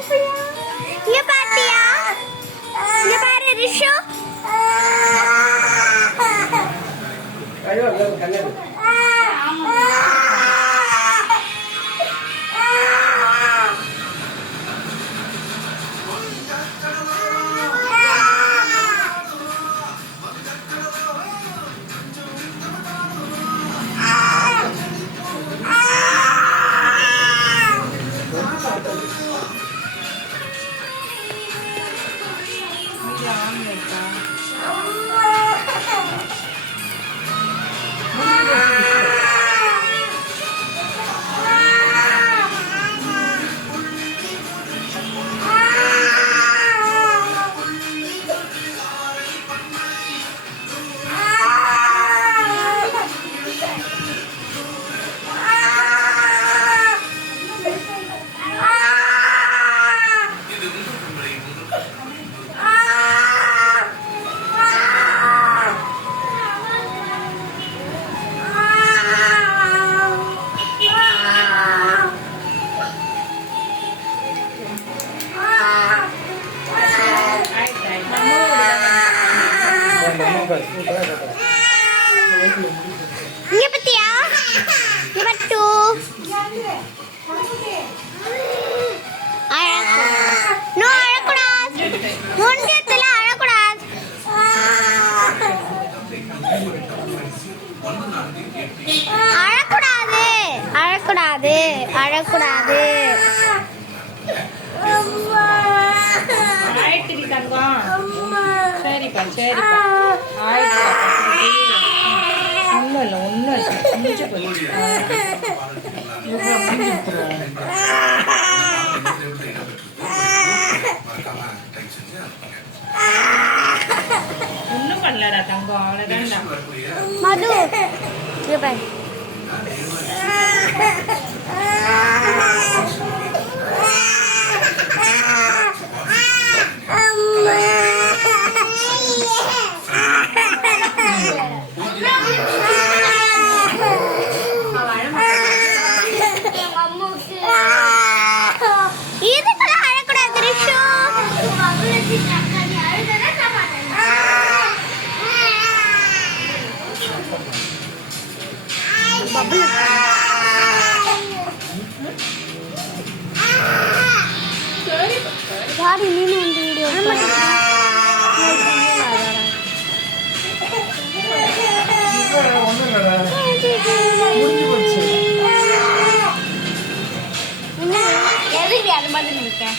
இங்க பாத்தியா? இங்க பாரு ரிஷு. ஐயோ கண்ணே. இங்க பாத்தியா? இங்க பட்டு. நோ அழக்கூடாது. முன்கத்துல அழக்கூடாது. அழக்கூடாது. அழக்கூடாது. அழக்கூடாது. ஆயிடுச்சு தங்கம். சரிப்பா சரிப்பா. ஆயிடுச்சு. ஒன்றும் இல்லை ஒன்றும் இல்லை. முடிச்சு போயிடுச்சு. ஒன்றும் பண்ணலடா தங்கம். அவ்வளோதான் மது இங்க பாரு. இதுக்கெல்லாம் அழக்கூடாது ரிஷு. யாரு நீனு இந்த வீடியோ எதுக்கு அது மாதிரி இருக்கேன்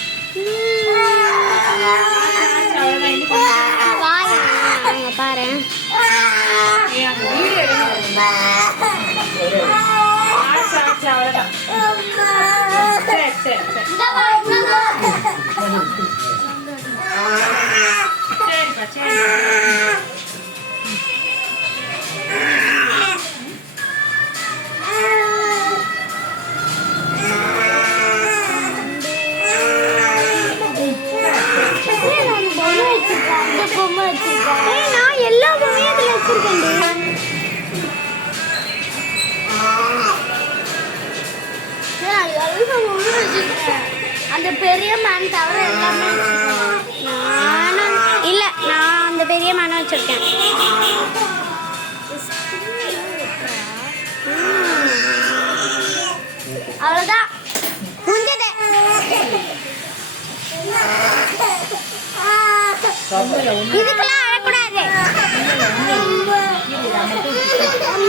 பாரு. நான் எல்லா பொம்மையும் அதுல வச்சிருக்கேன். அந்த பெரிய மேன் தவிர எல்லாமே நானும் இல்ல. நான் அந்த பெரிய மேனை வச்சிருக்கேன். அவ்வளவுதான் முடிஞ்சது. இதுக்கெல்லாம் அழக்கூடாது.